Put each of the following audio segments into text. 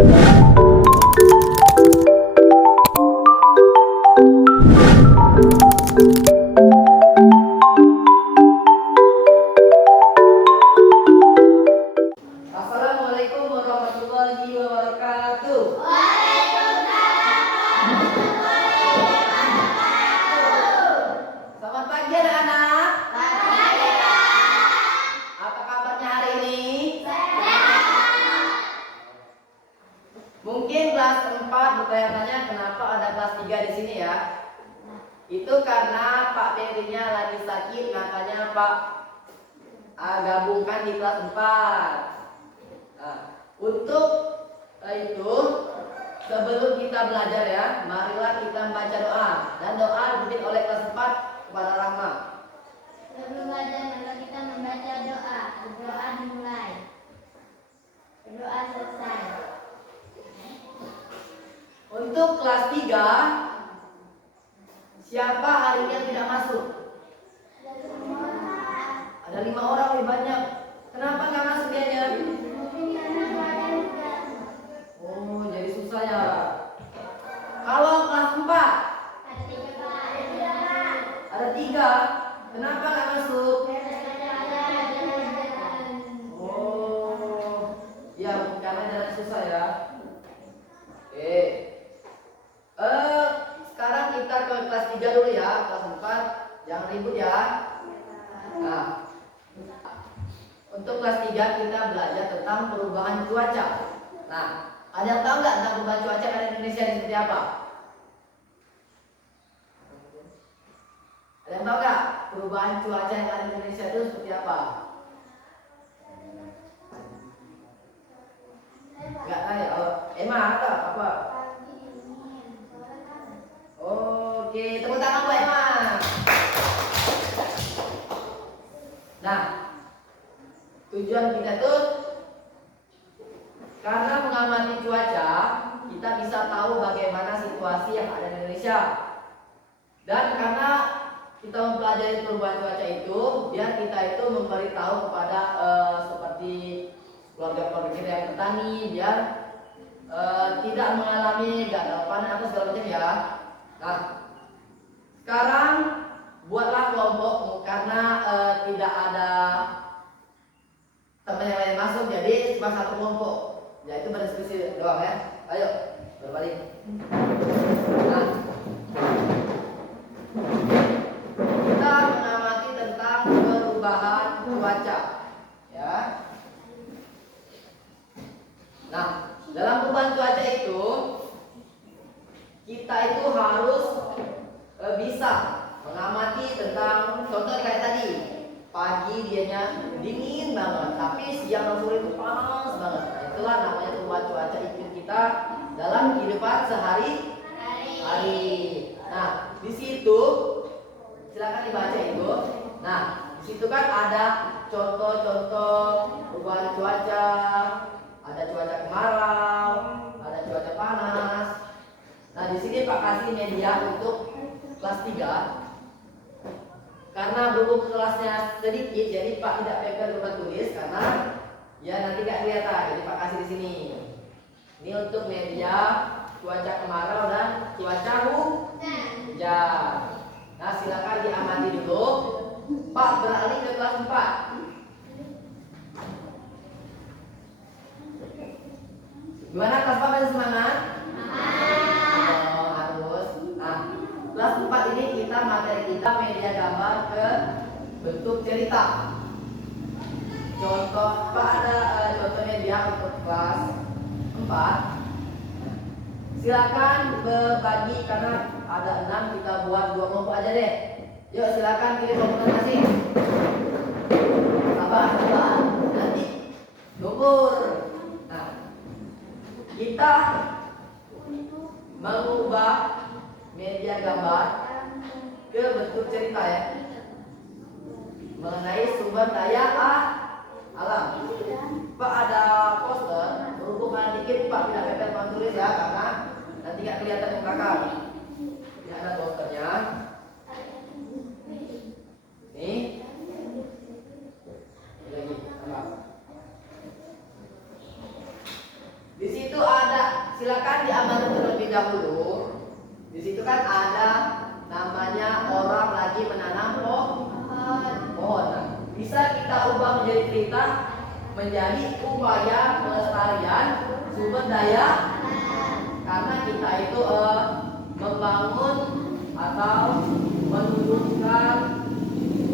Assalamualaikum warahmatullahi wabarakatuh. Selamat pagi anak-anak. Apa kabarnya hari ini? Mungkin kelas 4 bertanya-tanya kenapa ada kelas 3 di sini ya. Itu karena Pak Perinya lagi sakit, makanya Pak gabungkan di kelas 4. Nah, untuk itu sebelum kita belajar ya, marilah kita membaca doa. Dan doa dipimpin oleh kelas 4 kepada Rahma. Sebelum belajar, mari kita membaca doa. Doa dimulai. Doa selesai. Untuk kelas 3, siapa hari ini yang tidak masuk? Ada 5 orang, lebih banyak. Kenapa nggak masuk dianya? Oh, jadi susah ya. Kalau kelas 4, ada 3. Kenapa nggak masuk? Oh, ya karena jalan susah ya. Oke. Sekarang kita ke kelas 3 dulu ya. Kelas 4 jangan ribut ya. Nah, untuk kelas 3 kita belajar tentang perubahan cuaca. Nah, ada yang tahu nggak tentang perubahan cuaca di Indonesia ini seperti apa? Ada yang tahu nggak perubahan cuaca yang ada di Indonesia itu seperti apa? Nggak tahu ya? Oh, Emma atau apa? Oke, tepuk tangan buat Emma. Nah, tujuan kita tuh karena mengamati cuaca, kita bisa tahu bagaimana situasi yang ada di Indonesia. Dan karena kita mempelajari perubahan cuaca itu, biar kita itu memberitahu kepada seperti keluarga-keluarga kita yang petani, biar tidak mengalami gagal panen atau segala macam ya. Nah, sekarang buatlah kelompok karena tidak ada teman yang lain masuk, jadi cuma satu kelompok, yaitu berdiskusi doang ya. Ayo berbalik. Nah, kita mengamati tentang perubahan cuaca ya. Nah, dalam perubahan cuaca itu kita itu harus bisa mengamati tentang, contoh kayak tadi, pagi dianya dingin banget, tapi siang dan sore itu panas banget. Nah, itulah namanya perubahan cuaca iklim kita dalam kehidupan sehari-hari. Nah, di situ silakan dibaca itu. Nah, di situ kan ada contoh-contoh perubahan cuaca, ada cuaca kemarau, ada cuaca panas. Nah, di sini Pak kasih media untuk kelas 3. Karena berhubung kelasnya sedikit, jadi Pak tidak pegang rumah tulis karena ya nanti nggak kelihatan. Jadi Pak kasih di sini. Ini untuk media cuaca kemarau dan cuaca hujan. Nah, silakan diamati dulu. Pak beralih ke kelas 4. Gimana kelas 4 masih semangat? Harus. Nah, kelas 4 ini kita materi kita media gambar ke bentuk cerita. Contoh Pak ada contoh media untuk kelas 4. Silakan berbagi karena ada 6, kita buat 2 kelompok aja deh. Yuk silakan pilih kelompok masing. Sabar. Nanti gugur. Nah, kita mengubah media gambar ke bentuk cerita ya, mengenai sumber daya alam. Pak ada poster, berhubungan dikit Pak tidak pepet tulis ya, karena nanti nggak kelihatan di belakang. Ini ada posternya. Nih. Lagi. Di situ ada silakan diamati terlebih dahulu. Di situ kan ada namanya orang lagi menanam pohon. Nah, bisa kita ubah menjadi cerita menjadi upaya pelestarian sumber daya karena kita itu membangun atau menurunkan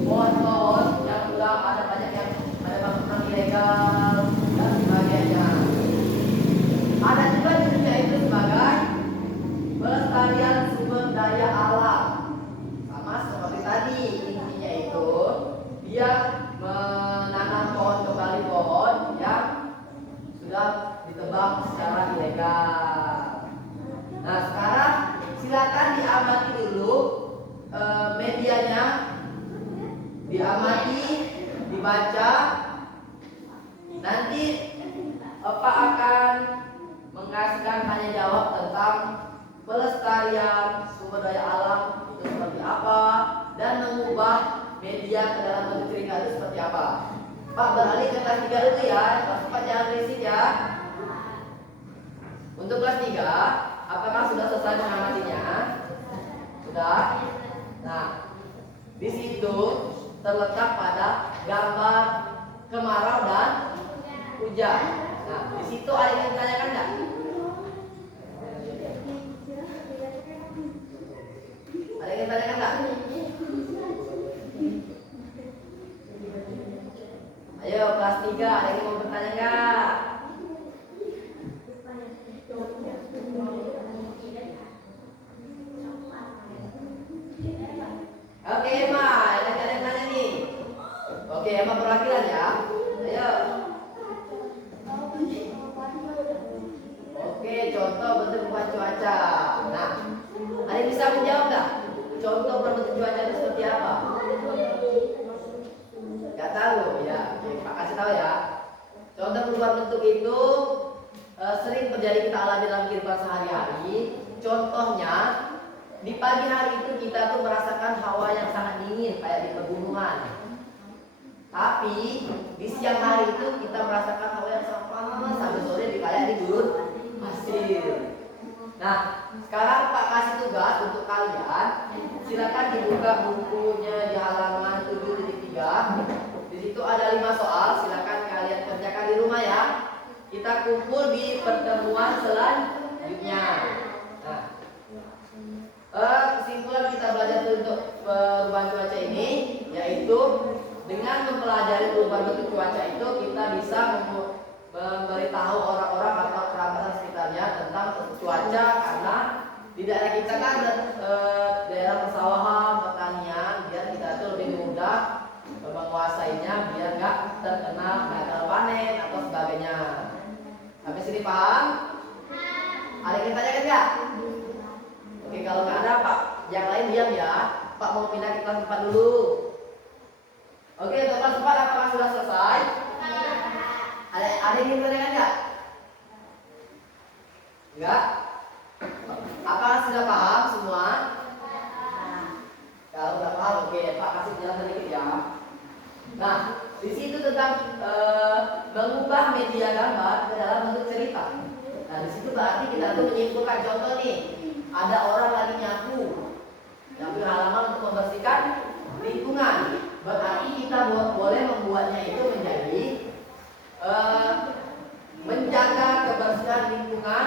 pohon-pohon yang sudah ada banyak yang ada bangunan ilegal dan sebagainya. Ada juga jenisnya itu sebagai pelestarian sumber daya alam. Sama seperti tadi, intinya itu dia menanam pohon kembali pohon yang sudah ditebang secara ilegal. Nah, sekarang silakan diamati dulu medianya, diamati, dibaca. Nanti Pak akan mengasihkan tanya jawab tentang pelestarian sumber daya alam itu seperti apa dan mengubah media ke dalam bentuk cerita itu seperti apa. Pak beralih ke kelas 3 dulu ya. Kelas 4 jangan berisik ya. Untuk kelas 3, apakah sudah selesai mengamatinya? Sudah? Nah, di situ terletak pada gambar kemarau dan hujan. Nah, di situ ada yang ditanyakan enggak? Ada yang ditanyakan enggak? Ayo kelas 3, ada yang mau bertanya enggak? Oke, Emma, ada yang nanya nih. Oke, Emma perwakilan ya. Ayo. Oke, contoh bentuk perubahan cuaca. Nah, ada yang bisa menjawab enggak? Contoh bentuk cuaca itu seperti apa? Gak tahu ya. Oke, Pak kasih tahu ya. Contoh perubahan bentuk itu sering terjadi kita alami dalam kehidupan sehari-hari. Contohnya di pagi hari itu kita tuh merasakan hawa yang sangat dingin kayak di pegunungan. Tapi di siang hari itu kita merasakan hawa yang sangat panas sampai sore di kayak di gurun pasir. Nah, sekarang Pak kasih tugas untuk kalian. Silakan dibuka bukunya di halaman 7.3. Di situ ada 5 soal. Silakan kalian kerjakan di rumah ya. Kita kumpul di pertemuan selanjutnya. Nah, kesimpulan kita belajar untuk perubahan cuaca ini yaitu dengan mempelajari perubahan bentuk cuaca itu kita bisa memberitahu orang-orang atau kerabat sekitarnya tentang cuaca karena di daerah kita kan daerah persawahan, pertanian, biar kita itu lebih mudah menguasainya biar nggak terkena gagal panen atau sebagainya. Sampai sini paham? Ada yang ditanyakan nggak? Oke, kalau nggak ada Pak, yang lain diam ya. Pak mau pindah ke kelas 4 dulu. Oke, untuk kelas 4 apakah sudah selesai? Ada yang ditanyakan nggak? Enggak? Apakah sudah paham semua? Kalau sudah paham, oke, Pak kasih penjelasan dikit ya. Nah, di situ tentang mengubah media gambar ke dalam bentuk cerita. Nah, di situ berarti kita tuh menyimpulkan contoh nih. Ada orang lagi nyapu halaman untuk membersihkan lingkungan. Berarti kita boleh membuatnya itu menjadi menjaga kebersihan lingkungan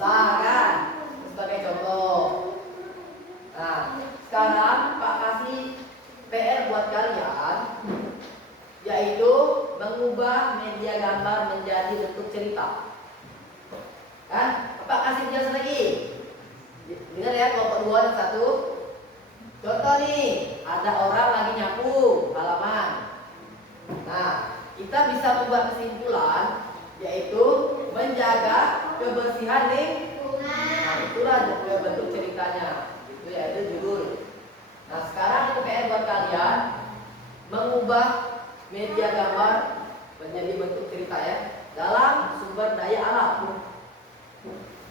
saran sebagai contoh. Nah, sekarang Pak kasih PR buat kalian yaitu mengubah media gambar menjadi bentuk cerita. Kan? Pak kasih penjelasan lagi. Dengar ya kelompok 2 dan 1. Contoh nih, ada orang lagi nyapu halaman. Nah, kita bisa membuat kesimpulan yaitu menjaga kebersihan lingkungan. Nah, itulah bentuk ceritanya. Itu yaitu judul. Nah, sekarang itu PR buat kalian mengubah media gambar menjadi bentuk cerita ya dalam sumber daya alam.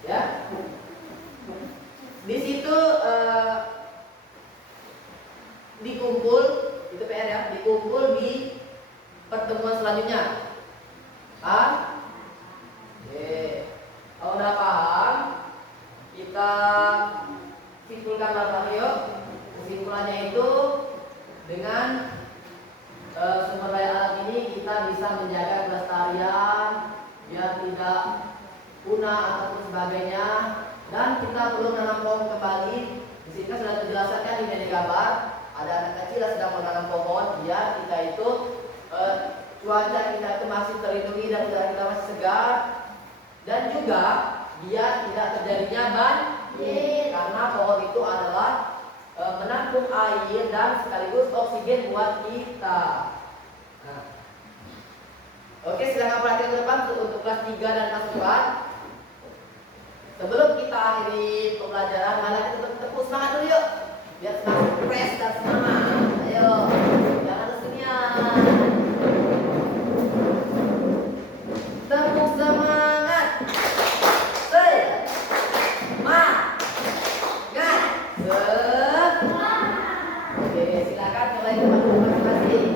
Ya. Di situ dikumpul, itu PR ya, dikumpul di pertemuan selanjutnya. Oke. Kalau udah paham tidak punah ataupun sebagainya, dan kita perlu menanam pohon kembali. Di sini kan sudah terjelaskan di media gambar, ada anak kecil yang sedang menanam pohon, biar kita itu cuaca kita itu masih terlindungi dan udara kita masih segar, dan juga biar tidak terjadinya banjir, karena pohon itu adalah menampung air dan sekaligus oksigen buat kita. Nah, oke, silakan perhatikan ke depan untuk kelas 3 dan kelas 4. Sebelum kita akhiri pembelajaran, malah kita tepuk semangat dulu yuk, biar semakin fresh dan semangat. Ayo, jangan kesenian. Tepuk semangat. Oke, silakan mulai teman-teman masing-masing.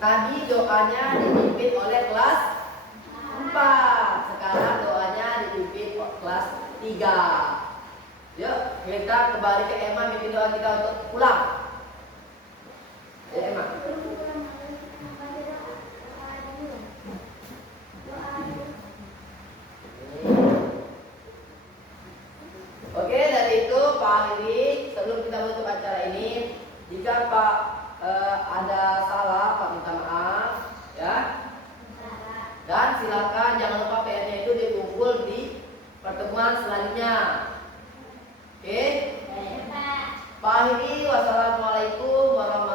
Tadi doanya dipimpin oleh kelas 4. Sekarang doanya dipimpin kelas 3. Yuk, kita kembali ke Emma bikin doa kita untuk pulang. Ya, Emma. Oke, dari itu Pak Heri, sebelum kita menutup acara ini, jika Pak ada salah, Pak minta maaf, ya. Dan silakan jangan lupa PR-nya itu dikumpul di pertemuan selanjutnya. Oke? Pak Heri, wassalamualaikum warahmatullahi wabarakatuh.